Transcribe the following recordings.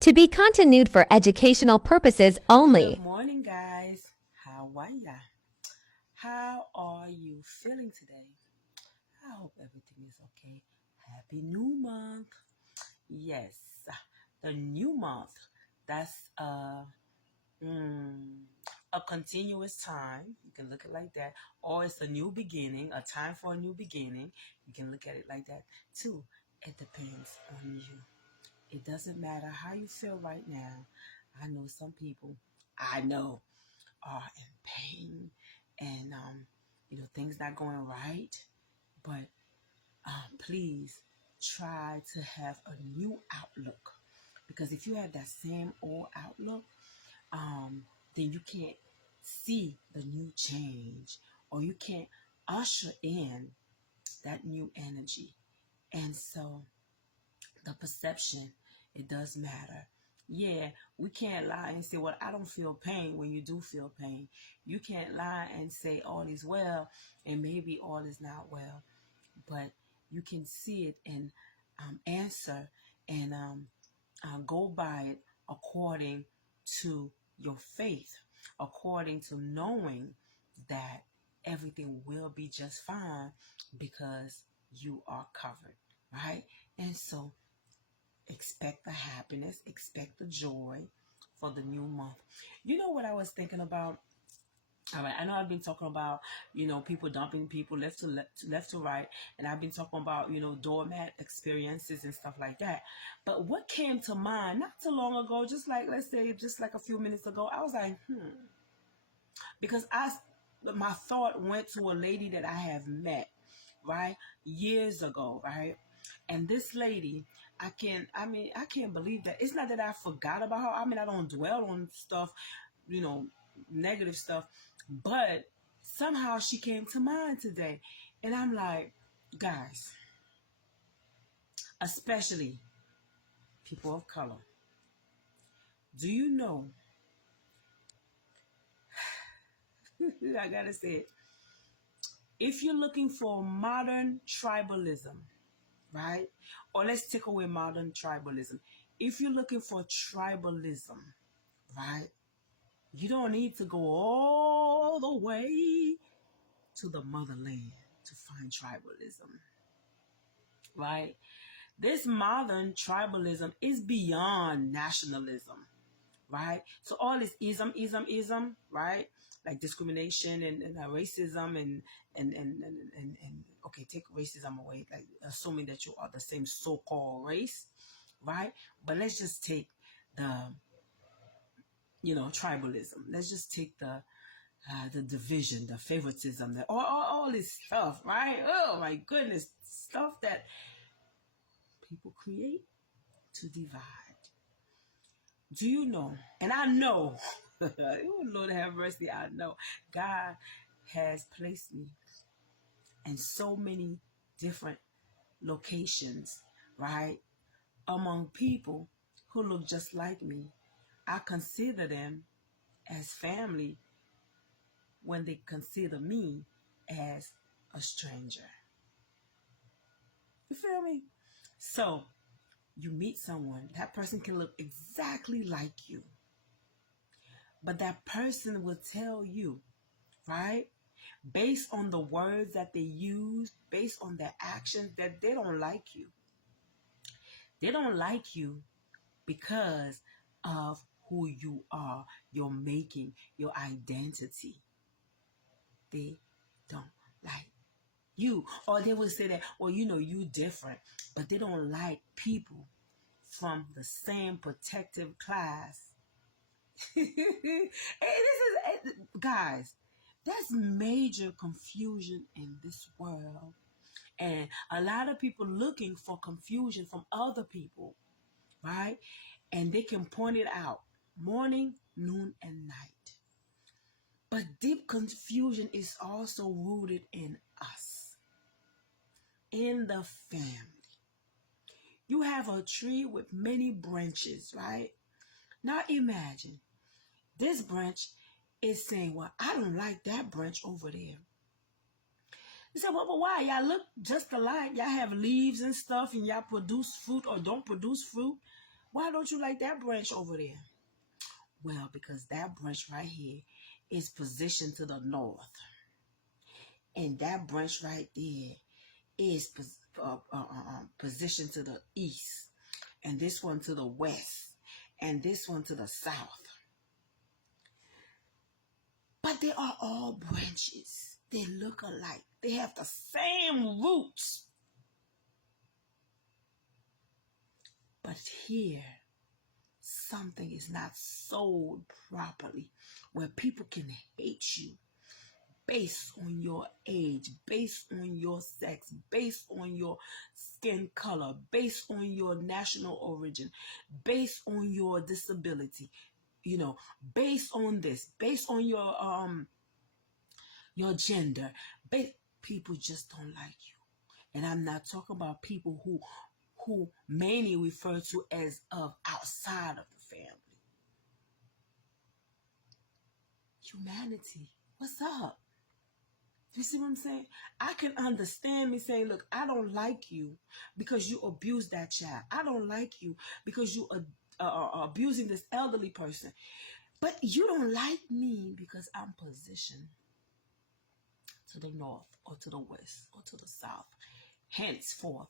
To be continued for educational purposes Good only. morning, guys. How are ya? How are you feeling today? I hope everything is okay. Happy new month. Yes, the new month. That's mm, a continuous time. You can look at it like that. Or it's a new beginning, a time for a new beginning. You can look at it like that too. It depends on you. It doesn't matter how you feel right now. I know some people, I know, are in pain and, things not going right. But please try to have a new outlook. Because if you have that same old outlook, then you can't see the new change or you can't usher in that new energy. And so the perception, it does matter. Yeah, we can't lie and say, well, I don't feel pain when you do feel pain. You can't lie and say all is well and maybe all is not well. But you can see it and answer and go by it according to your faith, according to knowing that everything will be just fine because you are covered, right? And so expect the happiness, expect the joy for the new month. You know what I was thinking about? All right, I know I've been talking about, people dumping people left to right, and I've been talking about, doormat experiences and stuff like that. But what came to mind not too long ago, just like let's say just like a few minutes ago, I was like, because my thought went to a lady that I have met, right, years ago, right, and this lady, I can't believe that. It's not that I forgot about her. I mean, I don't dwell on stuff, you know, negative stuff, but somehow she came to mind today. And I'm like, guys, especially people of color, do you know? I gotta say it. If you're looking for modern tribalism, right? Or let's take away modern tribalism. If you're looking for tribalism, right? You don't need to go all the way to the motherland to find tribalism, right? This modern tribalism is beyond nationalism, right? So all this ism, right? Like discrimination and racism and okay, take racism away, like assuming that you are the same so-called race, right? But let's just take the tribalism. Let's just take the division, the favoritism, all this stuff, right? Oh my goodness, stuff that people create to divide. Do you know? And I know, oh Lord have mercy, I know God has placed me in so many different locations, right? Among people who look just like me. I consider them as family when they consider me as a stranger. You feel me? So you meet someone, that person can look exactly like you, but that person will tell you, right? Based on the words that they use, based on their actions, that they don't like you. They don't like you because of who you are, your making, your identity. They don't like you. Or they will say that, well, you different, but they don't like people from the same protective class. Guys, that's major confusion in this world. And a lot of people looking for confusion from other people, right? And they can point it out morning, noon, and night. But deep confusion is also rooted in us, in the family. You have a tree with many branches, right? Now imagine this branch is saying, well, I don't like that branch over there. You say, well, but why? Y'all look just alike. Y'all have leaves and stuff and y'all produce fruit or don't produce fruit. Why don't you like that branch over there? Well, because that branch right here is positioned to the north. And that branch right there is positioned to the east. And this one to the west. And this one to the south. But they are all branches. They look alike. They have the same roots. But here, something is not sold properly where people can hate you based on your age, based on your sex, based on your skin color, based on your national origin, based on your disability, based on this, based on your gender. People just don't like you. And I'm not talking about people who many refer to as of outside of the family. Humanity, what's up? You see what I'm saying? I can understand me saying, look, I don't like you because you abused that child. I don't like you because you are abusing this elderly person. But you don't like me because I'm positioned to the north or to the west or to the south. Henceforth,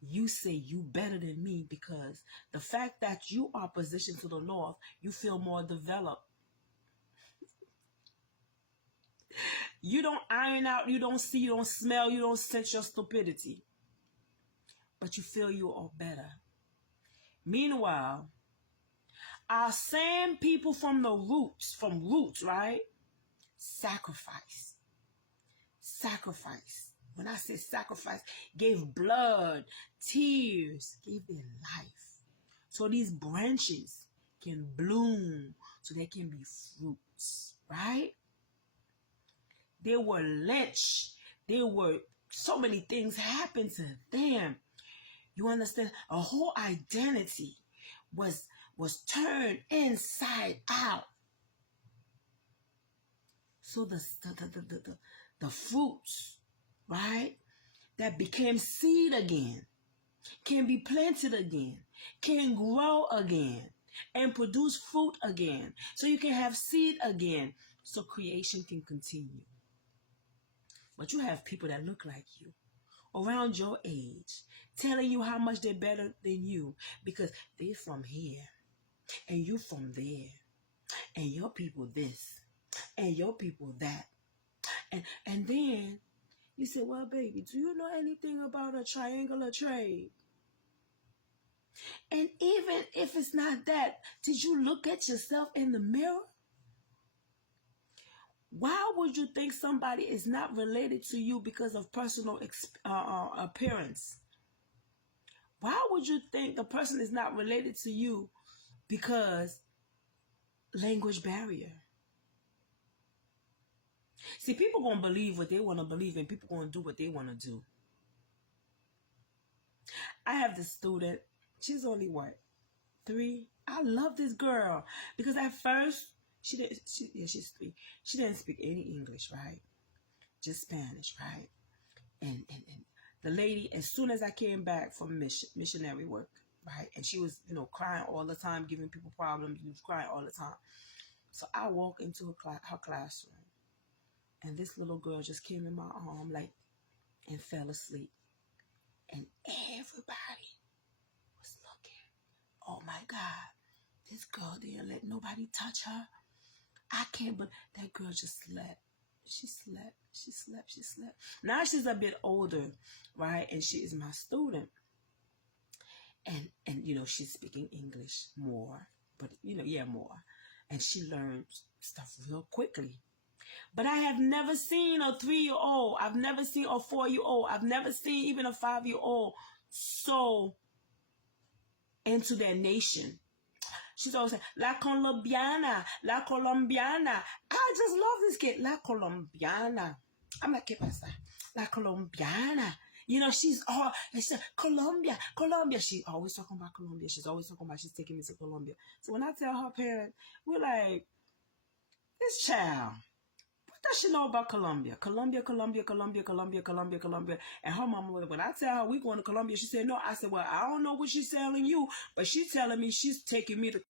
you say you better than me because the fact that you are positioned to the north, you feel more developed. You don't iron out, you don't see, you don't smell, you don't sense your stupidity. But you feel you are better. Meanwhile, our same people from roots, right? Sacrifice. When I say sacrifice, gave blood, tears, gave their life. So these branches can bloom, so they can be fruits, right? They were lynched. So many things happened to them. You understand? A whole identity was turned inside out. So the fruits, right, that became seed again, can be planted again, can grow again, and produce fruit again. So you can have seed again, so creation can continue. But you have people that look like you, around your age, telling you how much they're better than you because they're from here and you from there and your people this and your people that. And then you say, well, baby, do you know anything about a triangular trade? And even if it's not that, did you look at yourself in the mirror? Why would you think somebody is not related to you because of personal appearance? Why would you think the person is not related to you because language barrier? See, people going to believe what they want to believe and people going to do what they want to do. I have this student. She's only what? 3? I love this girl because at first she's 3. She didn't speak any English, right? Just Spanish, right? And the lady, as soon as I came back from missionary work, right? And she was, crying all the time, giving people problems. She was crying all the time. So I walked into her classroom, and this little girl just came in my arm, and fell asleep. And everybody was looking. Oh my God, this girl didn't let nobody touch her. I can't believe that girl just slept. She slept. Now she's a bit older, right? And she is my student. And she's speaking English more. But, more. And she learned stuff real quickly. But I have never seen a 3-year-old. I've never seen a 4-year-old. I've never seen even a 5-year-old so into their nation. She's always saying, La Colombiana, La Colombiana. I just love this kid. La Colombiana. I'm like, ¿qué pasa? La Colombiana. She's Colombia. She's always talking about Colombia. She's always talking about she's taking me to Colombia. So when I tell her parents, we're like, this child, what does she know about Colombia? Colombia. And her mama, when I tell her we going to Colombia, she said, no. I said, well, I don't know what she's telling you, but she's telling me she's taking me to